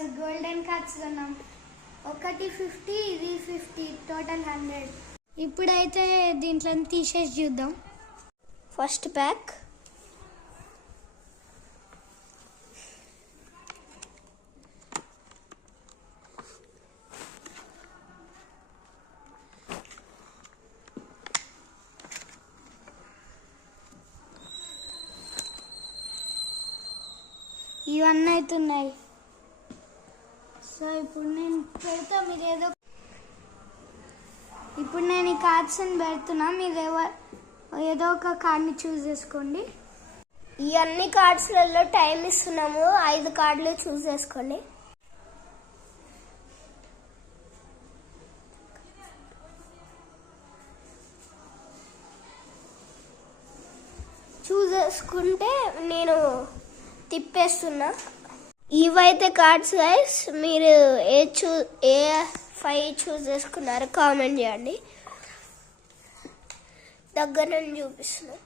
ఈరోజు golden cards కొన్నాం. ఒకటి 50, ఇది 50, టోటల్ 100. ఇప్పుడైతే దీంట్లో తీసేసి చూద్దాం. ఫస్ట్ ప్యాక్ ఇవన్నీ అవుతున్నాయి. సో ఇప్పుడు నేను పెడతా, మీరు ఇప్పుడు నేను ఈ కార్డ్స్ని పెడుతున్నా, మీరు ఏదో ఒక కార్డ్ని చూస్ చేసుకోండి. ఈ అన్ని కార్డ్స్లలో టైం ఇస్తున్నాము, 5 కార్డులు చూస్ చేసుకోండి. చూస్ చేసుకుంటే నేను తిప్పేస్తున్నా. ఇవైతే కార్డ్స్ గైస్, మీరు ఏ 5 చూస్ చేసుకున్నారో కామెంట్ చేయండి. దగ్గర నేను చూపిస్తున్నా.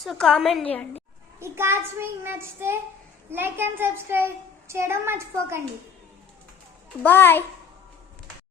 సో కామెంట్ చేయండి. ఈ కార్డ్స్ మీకు నచ్చితే లైక్ అండ్ సబ్స్క్రైబ్ చేయడం మర్చిపోకండి. బాయ్.